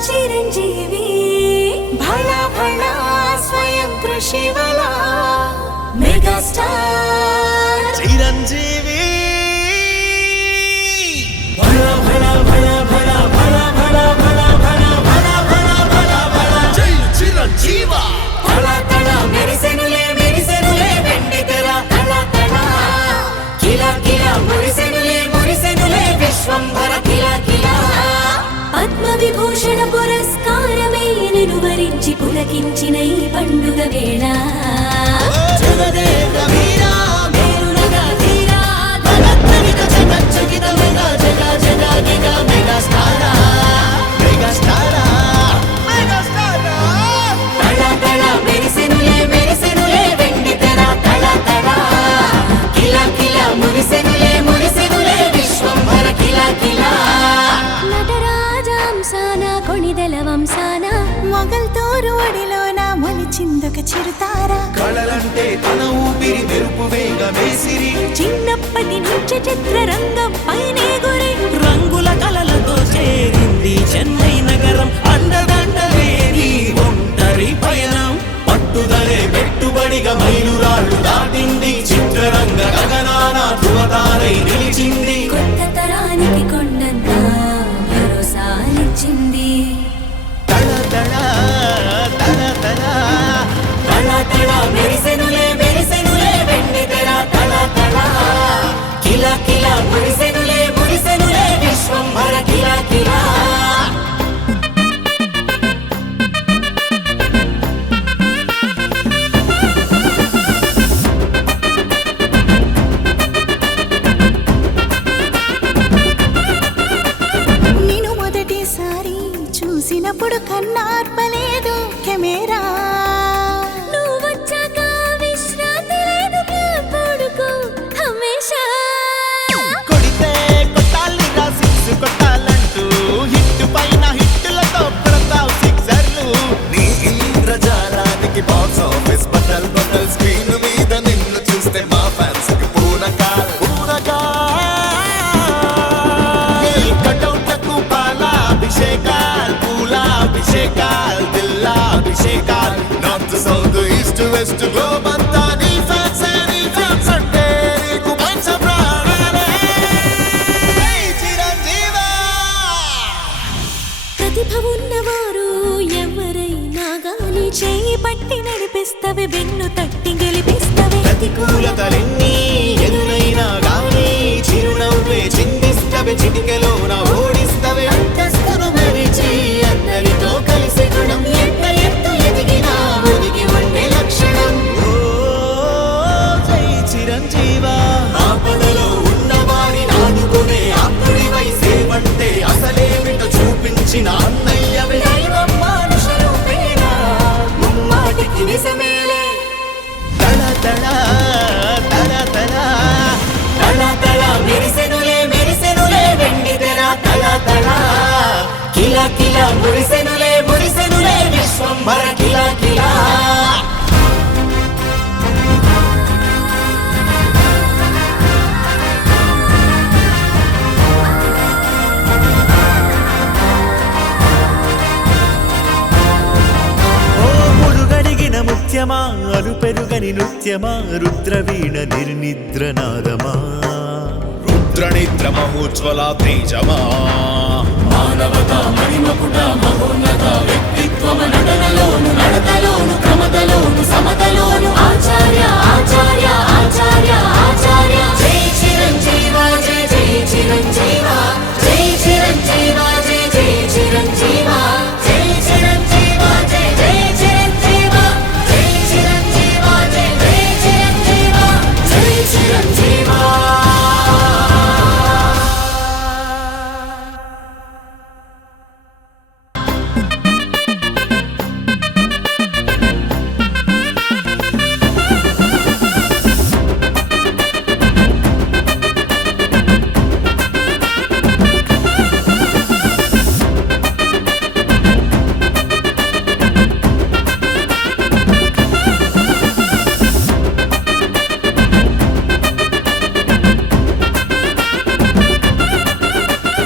चिरंजीवी भला भला स्वयं कृषिवला मेगा स्टार चिरंजीवी भला भला भला भला भला भला भला भला भला भला भला भला जय चिरंजीवा तला तला मेरिसेनुले वेंडी तेरा तला तला किला किला मुरिसेनुले विश्वंभर किला किला పద్మ విభూషణ పురస్కారమే నిన్ను వరించి పులకించిన ఈ పండుగ వేళ జగదేక వీరా మేరునగా తీరా ధనత్వనిత జగజ్జగిత మెగా జగా జగా గిగా మెగా స్టారా మెగా స్టారా మెగా స్టారా తళ తళ మెరిసెనులే వెండి తెర తళ తళ కిలా కిలా మురిసెనులే విశ్వంభర కిలా కిలా సానా కొణిదెల వంశాన మొగల్ తోరు ఒడిలోన మొలిచిందొక చిరుతారా కళలంటే తన ఊపిరి మెరుపు వేగమేసిరి చిన్నప్పటి నుంచి చిత్రరంగం పైనే గురి రంగుల కలలతో చేరింది చెన్నై నగరం అండదండలేని ఒంటరి పయనం పట్టుదలే పెట్టుబడిగా మైలురాళ్ళు దాటింది చిత్రరంగ గగనాన ధృవతారై నిలిచింది కొత్త తరానికి కొండంత భరోసానిచ్చింది తళ తళ తళ తళ తళ తళ మెరిసెనులే వెండి తెర తళ తళ కిలా కిలా మురిసెనులే విశ్వంభర కిలా కిలా చూసినప్పుడు కన్నార్పలేదు కెమెరా నువ్వు వచ్చాక విశ్రాంతి లేదు పడుకో హమేషా కొడితే కొట్టాలిరా సిక్స్ కొట్టాలంటూ హిట్ పైన హిట్టులతో ప్రతాప్ సిక్సర్లు నీ ఇంద్రజాలానికి బాక్స్ ఆఫీస్ బటల్ స్క్రీన్ మీద నిన్ను చూస్తే మా ఫ్యాన్స్ కి పూనకాల్ కటౌట్లకు పాలాభిషేకాల్ పూలాభిషేకాల్ దిల్లాభిషేకాల్ north south east west globe అంతా నీ ఫ్యాన్స్ అంటే నీకు పంచ ప్రాణాలే చిరంజీవా ప్రతిభ ఉన్నవారు ఎవరైనా గాని చేయి పట్టి నడిపిస్తవే వెన్ను తట్టి గెలిపిస్తవే ప్రతికూలతలెన్నీ ఎదురైనా గానీ చిరునవ్వే చిందిస్తవే చిటికెలోన ఓడిస్తవే అంతస్తును మరిచి అందరితో కలిసి గుణం ఎంత ఎత్తు ఎదిగినా ఒదిగి ఉండే లక్షణం ఓ జై చిరంజీవా ఆపదలో ఉన్నవారి ఆదుకునే ఆప్తుడివై సేవంటే అసలేమిటో చూపించిన అన్నయ్యవే దైవం మనుషులు పేరా ముమ్మాటికి నిజమేలే తళ తళ తళ తళ తళ తళ మెరిసెనులే వెండి తెర తళ తళ కిలా కిలా మురిసెనులే విశ్వంభర కిలా కిలా మురుగడిగిన ముత్యమా అలు పెరుగని నృత్యమా రుద్రవీణ నిర్నిద్రనాదమా రుద్రనిద్ర మహోజ్వల తేజమా మానవత మణిమకుట మహోన్నత వ్యక్తిత్వమ నటనలోను నడతలోను క్రమతలోను సమతలోను ఆచార్య ఆచార్య ఆచార్య ఆచార్య జై